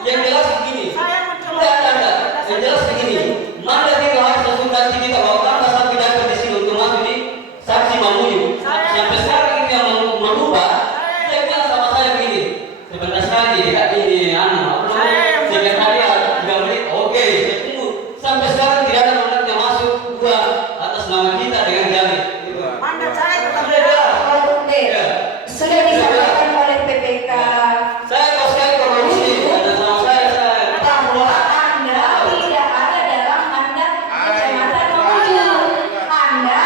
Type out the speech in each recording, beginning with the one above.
Yang jelas begini. Yang jelas begini. Mana dia harus konsultasi kita bahwa karena saat kita di sini untuk masuk di saksi Mamuju. Sampai sekarang itu yang merubah. Dia bilang sama saya begini. Sebentar saja ini sekretariat 3 menit. Oke, saya tunggu. Sampai sekarang tidak ada mandat yang masuk dua atas nama kita dengan jamin. Mandat saya tetap sudah disampaikan oleh PPK. Saya tahu sekali korupsi dan sama saya Bahwa Anda tidak ada dalam mandat Kecamatan Mamuju. Anda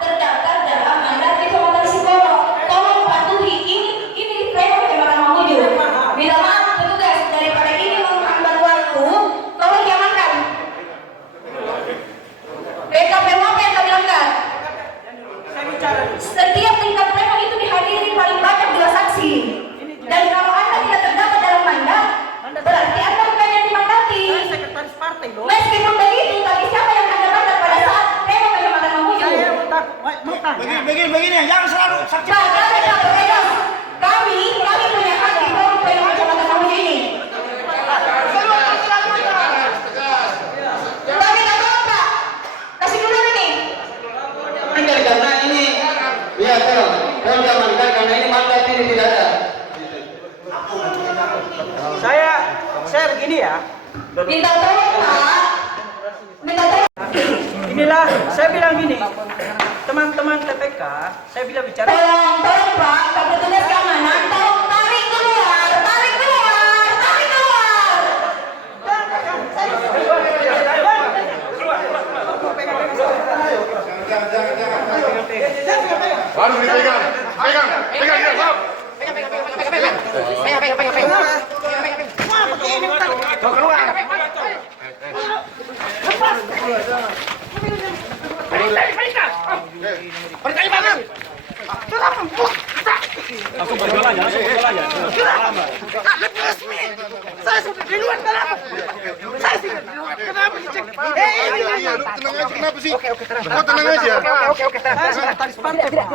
terdaftar dalam mandat Kecamatan Sikoro. Tolong patuhi ini pleno Kecamatan Mamuju. Bila maaf petugas, daripada ini menghambat waktu, tolong jangankan. BKPM apa yang kami langgar? Setiap tingkat pleno itu dihadiri paling banyak 2 saksi. Dan kalau Anda tidak terdapat dalam mandat, berarti Anda bukan yang dimandati. sekretaris partai loh. Meskipun begitu, tapi siapa yang Anda mandat pada saat pleno Kecamatan Mamuju? Saya mau tanya. Begini, jangan selalu saksi. Maka mereka berbeda. Kami punya hak di forum pleno Kecamatan Mamuju ini. Kami tak mau, Pak. Kasih dulu ini. karena ini ya kalau diamankan karena ini mandat ini tidak ada. Saya begini ya. Minta tolong, Pak. Minta tolong. Inilah saya bilang gini. Teman-teman TPK, saya bilang bicara. Tolong Pak, Pak petugas keamanan, tolong tarik keluar. Harus dipegang. Pegang dia, stop. Kau keluar. Percaya banget. Langsung berjalan aja. Lepas me. Saya sudah di luar kenapa? Saya sudah di luar. Kenapa dicek? Tenang aja, kenapa sih? Kau tenang aja. Oke.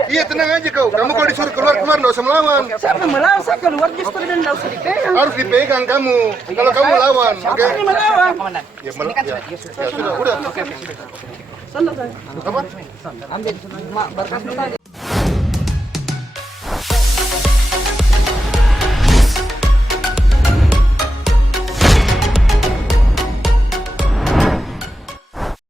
Iya, tenang aja kau. Kamu kalau disuruh keluar, nggak usah melawan. Saya melawan, saya keluar justru dan tidak usah dipegang. Harus dipegang kamu. Kalau kamu lawan, oke? Ini melawan. Ya, sudah. Selesai. Apa? Ambil berkas tadi.